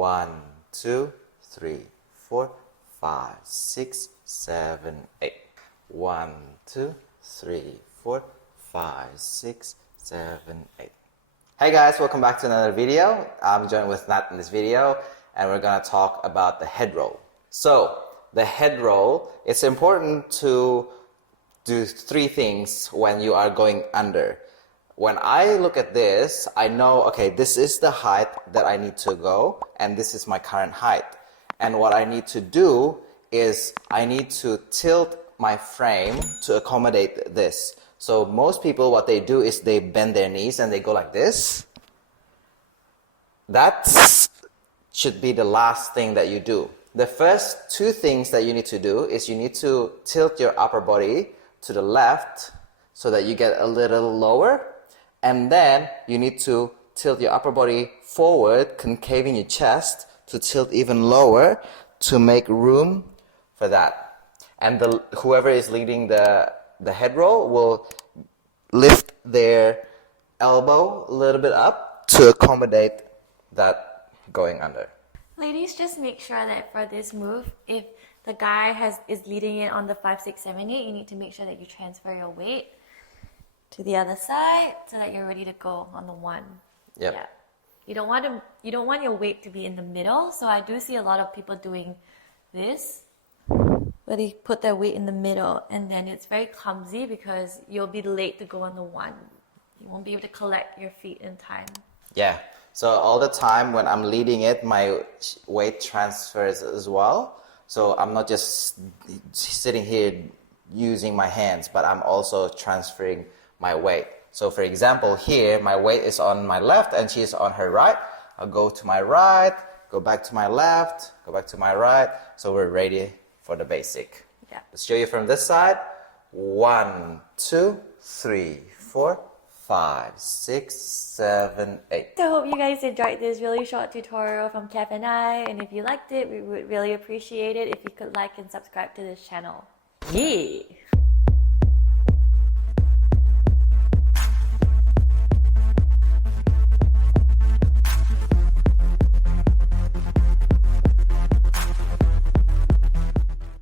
1, 2, 3, 4, 5, 6, 7, 8. 1, 2, 3, 4, 5, 6, 7, 8. Hey guys, welcome back to another video. I'm joined with Nat in this video, and we're going to talk about the head roll. So, the head roll, it's important to do three things when you are going under. When I look at this, I know, okay, this is the height that I need to go, and this is my current height. And what I need to do is I need to tilt my frame to accommodate this. So most people, what they do is they bend their knees and they go like this. That should be the last thing that you do. The first two things that you need to do is you need to tilt your upper body to the left so that you get a little lower. And then you need to tilt your upper body forward, concaving your chest to tilt even lower to make room for that. And whoever is leading the head roll will lift their elbow a little bit up to accommodate that going under. Ladies, just make sure that for this move, if the guy is leading it on the 5, 6, 7, 8, you need to make sure that you transfer your weight to the other side so that you're ready to go on the 1. Yep. Yeah. You don't want your weight to be in the middle. So I do see a lot of people doing this, where they put their weight in the middle, and then it's very clumsy because you'll be late to go on the 1. You won't be able to collect your feet in time. Yeah. So all the time when I'm leading it, my weight transfers as well. So I'm not just sitting here using my hands, but I'm also transferring my weight. So for example, here, my weight is on my left and she's on her right. I'll go to my right, go back to my left, go back to my right. So we're ready for the basic. Yeah. Let's show you from this side. 1, 2, 3, 4, 5, 6, 7, 8. So I hope you guys enjoyed this really short tutorial from Kev and I. And if you liked it, we would really appreciate it if you could like and subscribe to this channel. Yeah.